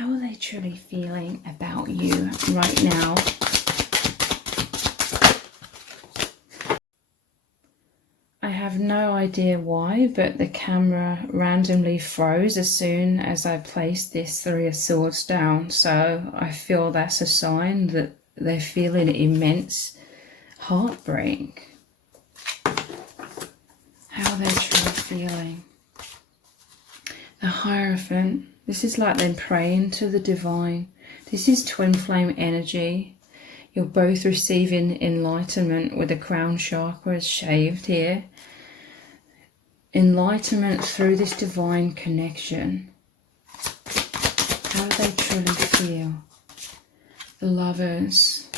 How are they truly feeling about you right now? I have no idea why, but the camera randomly froze as soon as I placed this Three of Swords down. So I feel that's a sign that they're feeling immense heartbreak. How they're truly feeling. The Hierophant. This is like them praying to the divine. This is twin flame energy. You're both receiving enlightenment with the crown chakra shaved here. Enlightenment through this divine connection. How do they truly feel? The Lovers.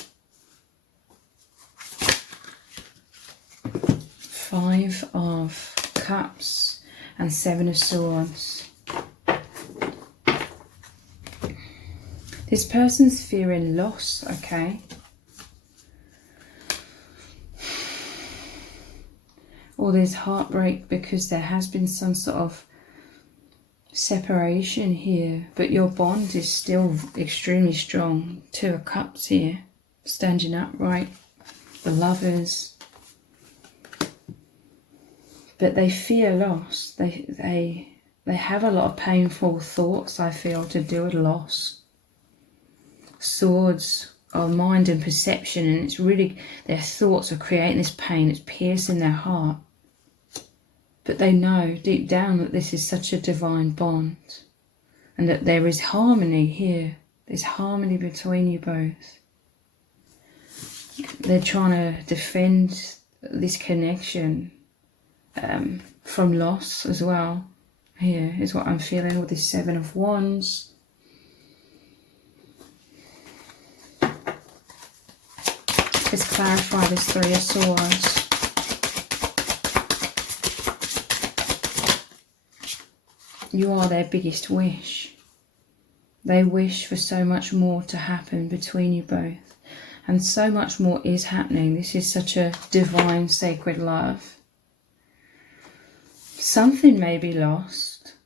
Five of Cups and Seven of Swords. This person's fearing loss, okay? Or there's heartbreak because there has been some sort of separation here, but your bond is still extremely strong. Two of Cups here, standing upright. The Lovers. But they fear loss. They have a lot of painful thoughts, I feel, to do with loss. Swords are mind and perception, and it's really their thoughts are creating this pain. It's piercing their heart. But they know deep down that this is such a divine bond and that there is harmony here. There's harmony between you both. They're trying to defend this connection from loss as well. Here is what I'm feeling with this Seven of Wands. Let's clarify this Three of Swords. You are their biggest wish. They wish for so much more to happen between you both. And so much more is happening. This is such a divine, sacred love. Something may be lost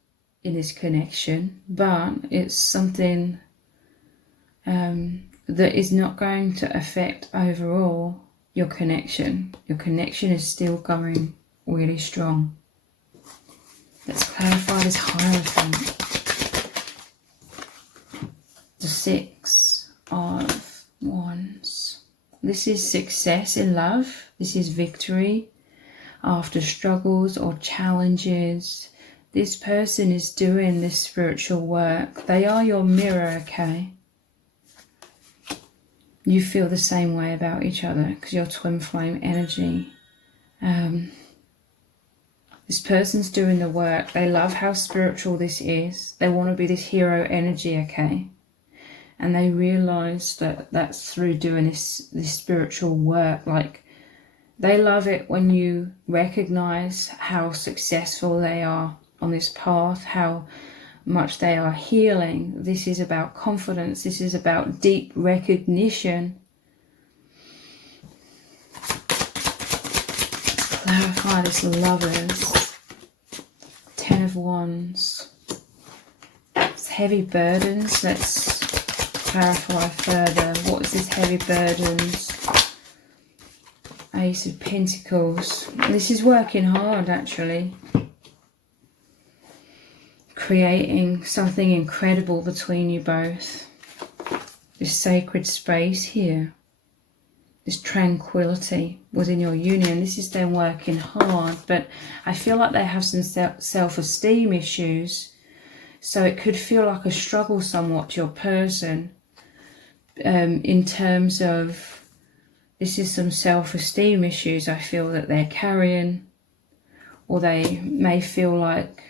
in this connection, but it's something that is not going to affect overall your connection. Your connection is still going really strong. Let's clarify this Hierophant. The Six of Wands. This is success in love. This is victory after struggles or challenges. This person is doing this spiritual work. They are your mirror, okay? You feel the same way about each other because you're twin flame energy. This person's doing the work. They love how spiritual this is. They want to be this hero energy, okay? And they realize that that's through doing this spiritual work. Like, they love it when you recognize how successful they are on this path, how much they are healing. This is about confidence. This is about deep recognition. Clarify this Lovers. Ten of Wands. It's heavy burdens. Let's clarify further. What is this heavy burdens? Ace of Pentacles. This is working hard, actually. Creating something incredible between you both. This sacred space here. This tranquility within your union. This is them working hard, but I feel like they have some self-esteem issues. So it could feel like a struggle somewhat to your person in terms of this is some self-esteem issues I feel that they're carrying, or they may feel like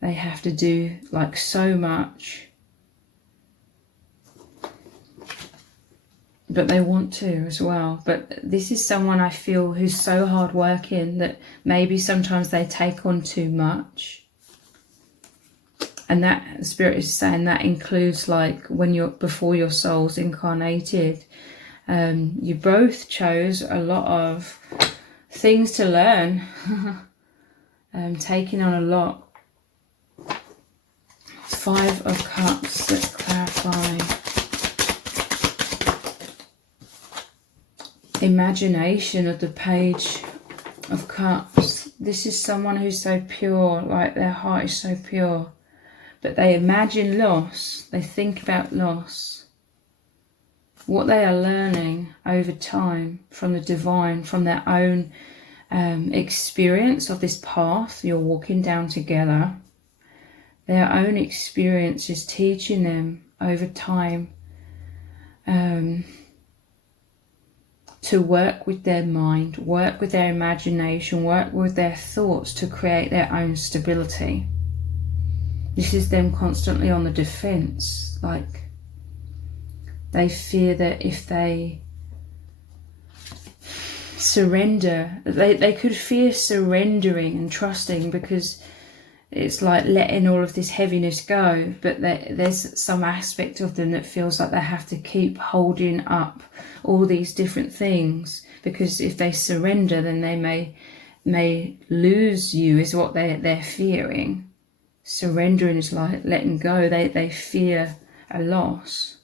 they have to do like so much, but they want to as well. But this is someone I feel who's so hardworking that maybe sometimes they take on too much. And that Spirit is saying that includes like when you're before your soul's incarnated. You both chose a lot of things to learn, taking on a lot. Five of Cups. Let's clarify. Imagination of the Page of Cups. This is someone who's so pure, like their heart is so pure. But they imagine loss. They think about loss. What they are learning over time from the divine, from their own experience of this path you're walking down together. Their own experience is teaching them over time to work with their mind, work with their imagination, work with their thoughts to create their own stability. This is them constantly on the defense, like they fear that if they surrender, they could fear surrendering and trusting, because it's like letting all of this heaviness go, but there's some aspect of them that feels like they have to keep holding up all these different things, because if they surrender, then they may lose you, is what they're fearing. Surrendering is like letting go. They fear a loss.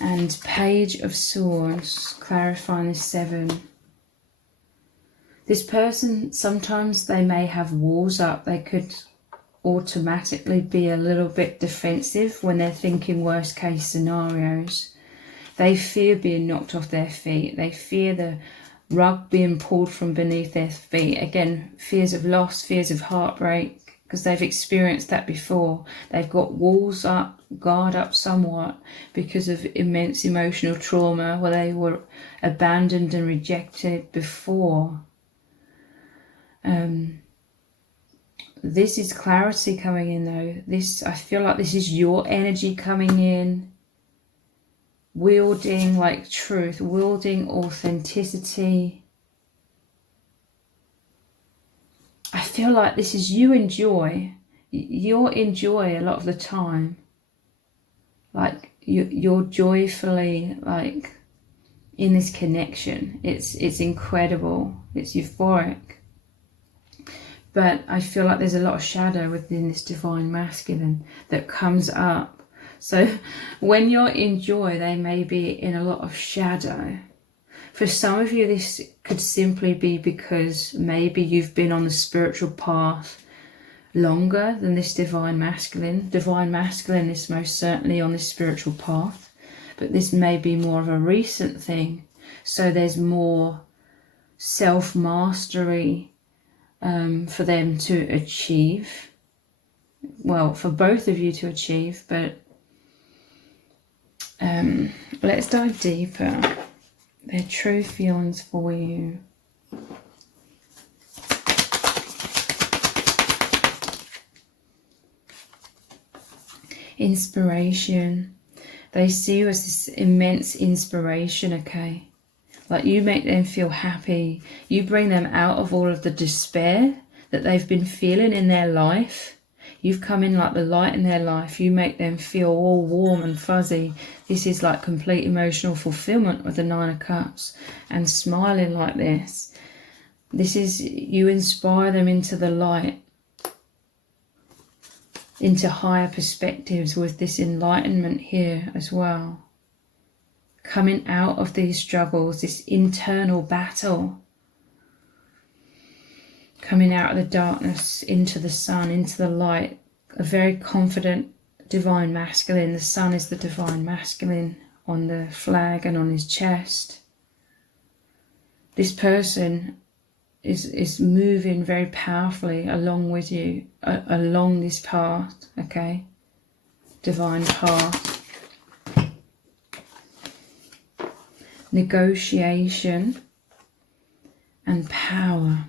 And Page of Swords, clarifying this 7. This person, sometimes they may have walls up. They could automatically be a little bit defensive when they're thinking worst case scenarios. They fear being knocked off their feet. They fear the rug being pulled from beneath their feet. Again, fears of loss, fears of heartbreak, because they've experienced that before. They've got walls up, guard up somewhat because of immense emotional trauma where they were abandoned and rejected before. This is clarity coming in though. I feel like this is your energy coming in. Wielding like truth, wielding authenticity. I feel like this is you enjoy. You're in joy a lot of the time. Like you're joyfully like in this connection. It's incredible. It's euphoric. But I feel like there's a lot of shadow within this divine masculine that comes up. So when you're in joy, they may be in a lot of shadow. For some of you, this could simply be because maybe you've been on the spiritual path longer than this divine masculine. Divine masculine is most certainly on this spiritual path, but this may be more of a recent thing. So there's more self-mastery for them to achieve. Well, for both of you to achieve, but let's dive deeper. Their true feelings for you. Inspiration. They see you as this immense inspiration, okay? Like you make them feel happy. You bring them out of all of the despair that they've been feeling in their life. You've come in like the light in their life. You make them feel all warm and fuzzy. This is like complete emotional fulfillment with the 9 of Cups. And smiling like this. This is, you inspire them into the light. Into higher perspectives with this enlightenment here as well. Coming out of these struggles, this internal battle. Coming out of the darkness into the sun, into the light. A very confident divine masculine. The sun is the divine masculine on the flag and on his chest. This person is moving very powerfully along with you, along this path, okay? Divine path. Negotiation and power.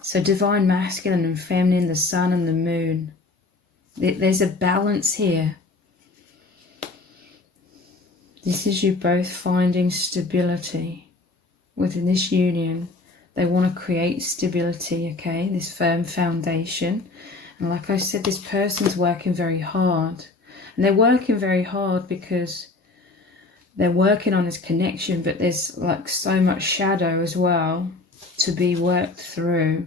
So divine masculine and feminine, the sun and the moon. There's a balance here. This is you both finding stability within this union. They want to create stability, okay? This firm foundation. And like I said, this person's working very hard. And they're working very hard because they're working on this connection, but there's like so much shadow as well. to be worked through.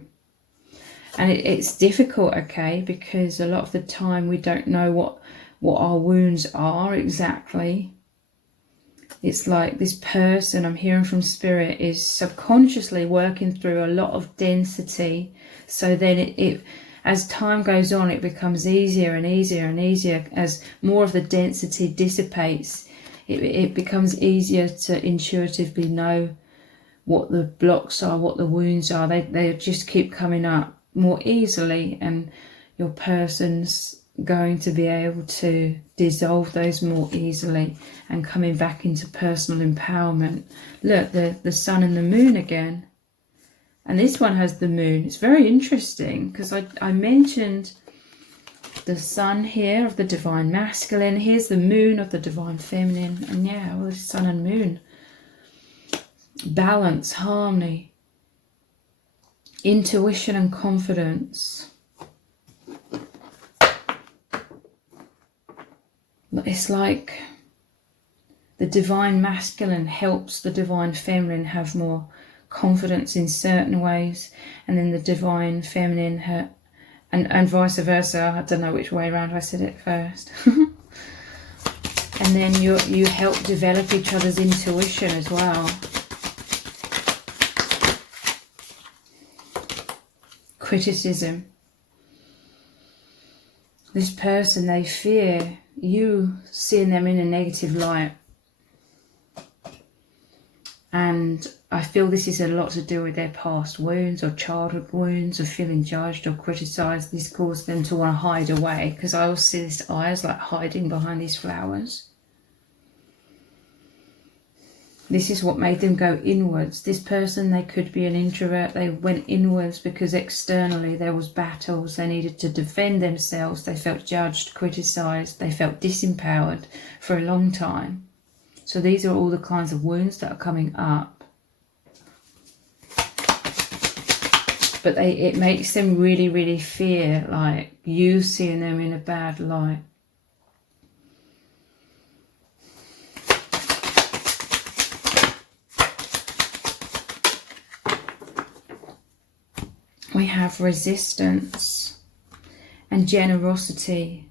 And it's difficult, okay, because a lot of the time we don't know what our wounds are exactly. It's like this person, I'm hearing from Spirit, is subconsciously working through a lot of density. So then it as time goes on, it becomes easier and easier and easier. As more of the density dissipates, it becomes easier to intuitively know what the blocks are, what the wounds are. They just keep coming up more easily, and your person's going to be able to dissolve those more easily and coming back into personal empowerment. Look, the sun and the moon again, and this one has the moon. It's very interesting because I mentioned the sun here of the divine masculine. Here's the moon of the divine feminine, and yeah, well, the sun and moon, balance, harmony, intuition and confidence. It's like the divine masculine helps the divine feminine have more confidence in certain ways, and then the divine feminine and vice versa. I don't know which way around I said it first. And then you help develop each other's intuition as well. Criticism. This person, they fear you seeing them in a negative light. And I feel this is a lot to do with their past wounds or childhood wounds of feeling judged or criticised. This caused them to want to hide away, because I also see this eyes like hiding behind these flowers. This is what made them go inwards. This person, they could be an introvert. They went inwards because externally there was battles. They needed to defend themselves. They felt judged, criticised. They felt disempowered for a long time. So these are all the kinds of wounds that are coming up. But it makes them really, really fear, like, you seeing them in a bad light. We have resistance and generosity.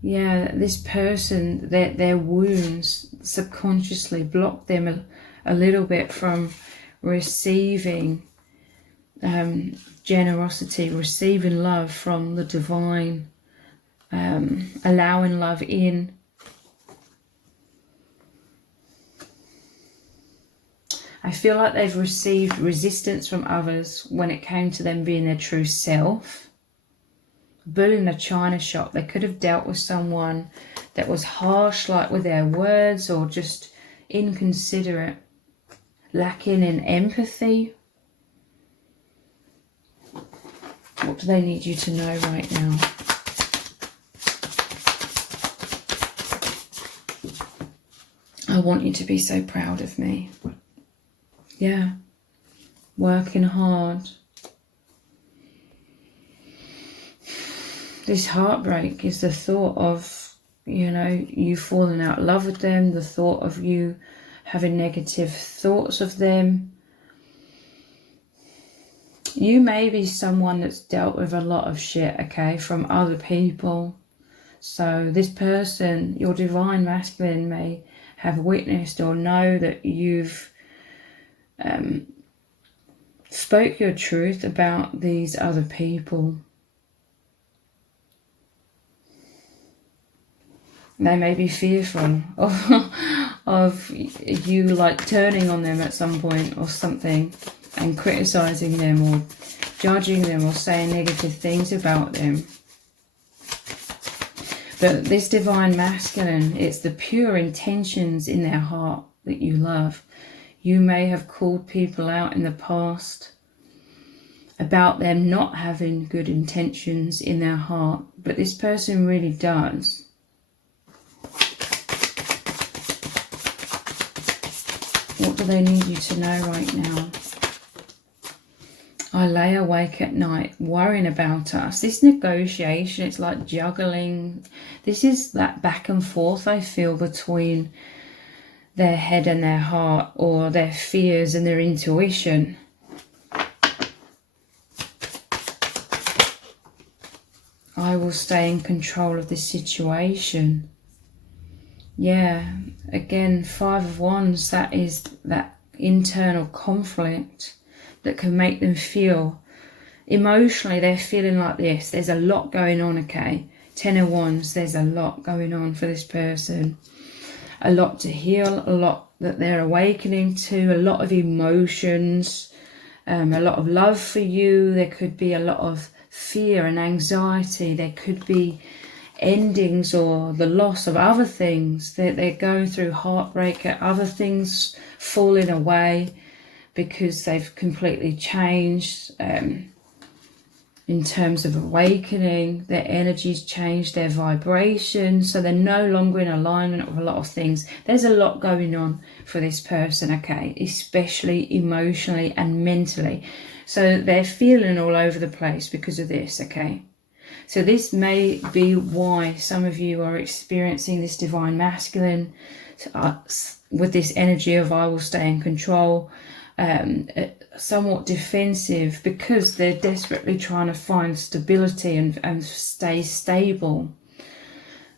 Yeah, this person, their wounds subconsciously block them a little bit from receiving generosity, receiving love from the divine, allowing love in. I feel like they've received resistance from others when it came to them being their true self. Bull in a china shop. They could have dealt with someone that was harsh, like with their words, or just inconsiderate, lacking in empathy. What do they need you to know right now? I want you to be so proud of me. Yeah, working hard. This heartbreak is the thought of, you falling out of love with them, the thought of you having negative thoughts of them. You may be someone that's dealt with a lot of shit, okay, from other people. So this person, your divine masculine, may have witnessed or know that you've spoke your truth about these other people. They may be fearful of you like turning on them at some point or something and criticizing them or judging them or saying negative things about them. But this divine masculine, it's the pure intentions in their heart that you love. You may have called people out in the past about them not having good intentions in their heart, but this person really does. What do they need you to know right now? I lay awake at night worrying about us. This negotiation, it's like juggling. This is that back and forth I feel between their head and their heart, or their fears and their intuition. I will stay in control of this situation. Yeah, again, 5 of Wands, that is that internal conflict that can make them feel emotionally, they're feeling like this. There's a lot going on, okay? 10 of Wands, there's a lot going on for this person. A lot to heal, a lot that they're awakening to, a lot of emotions, a lot of love for you. There could be a lot of fear and anxiety. There could be endings or the loss of other things. They're going through heartbreak at other things falling away because they've completely changed. In terms of awakening, their energies change, their vibration, so they're no longer in alignment with a lot of things. There's a lot going on for this person, okay, especially emotionally and mentally. So they're feeling all over the place because of this, okay. So this may be why some of you are experiencing this divine masculine with this energy of I will stay in control, somewhat defensive, because they're desperately trying to find stability and stay stable.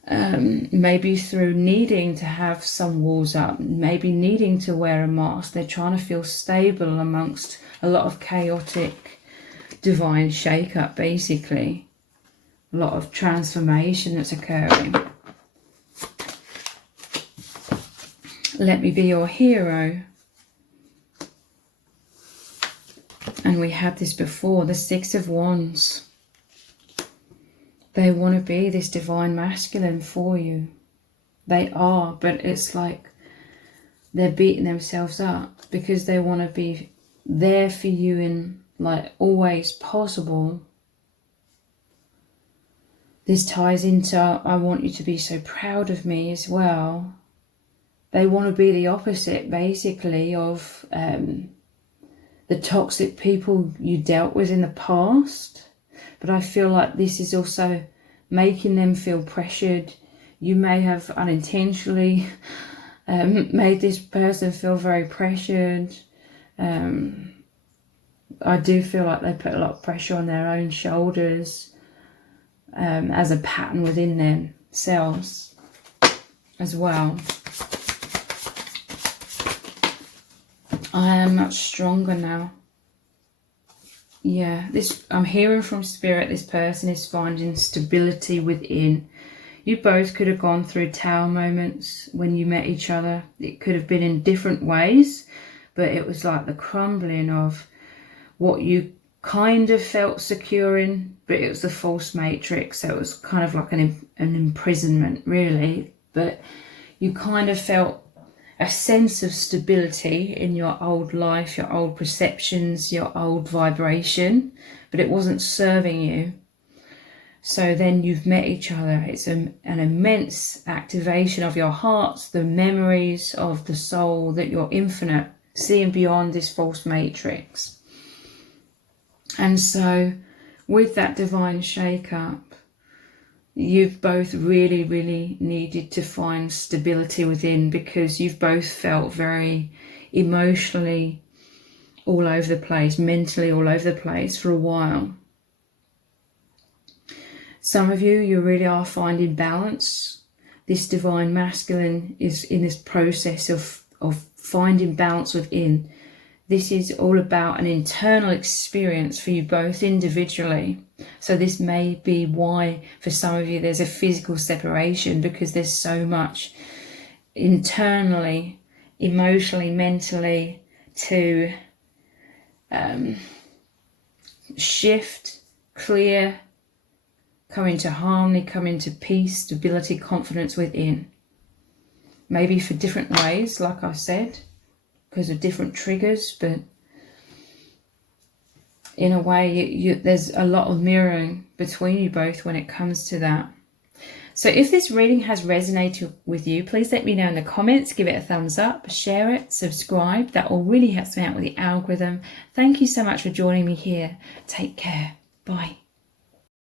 Maybe through needing to have some walls up, maybe needing to wear a mask. They're trying to feel stable amongst a lot of chaotic divine shake-up, basically. A lot of transformation that's occurring. Let me be your hero. And we had this before, the 6 of Wands. They want to be this divine masculine for you. They are, but it's like they're beating themselves up because they want to be there for you in like always possible. This ties into I want you to be so proud of me as well. They want to be the opposite basically of the toxic people you dealt with in the past. But I feel like this is also making them feel pressured. You may have unintentionally made this person feel very pressured. I do feel like they put a lot of pressure on their own shoulders as a pattern within themselves as well. I am much stronger now. Yeah, I'm hearing from Spirit, this person is finding stability within. You both could have gone through tower moments when you met each other. It could have been in different ways, but it was like the crumbling of what you kind of felt secure in, but it was the false matrix. So it was kind of like an imprisonment, really. But you kind of felt a sense of stability in your old life, your old perceptions, your old vibration, but it wasn't serving you. So then you've met each other. It's an immense activation of your hearts, the memories of the soul, that you're infinite, seeing beyond this false matrix. And so with that divine shake-up, you've both really, really needed to find stability within, because you've both felt very emotionally all over the place, mentally all over the place for a while. Some of you really are finding balance. This divine masculine is in this process of finding balance within. This is all about an internal experience for you both individually. So this may be why for some of you there's a physical separation, because there's so much internally, emotionally, mentally to shift, clear, come into harmony, come into peace, stability, confidence within. Maybe for different ways, like I said, because of different triggers, but in a way there's a lot of mirroring between you both when it comes to that. So if this reading has resonated with you, please let me know in the comments, give it a thumbs up, share it, subscribe. That will really help me out with the algorithm. Thank you so much for joining me here. Take care. Bye.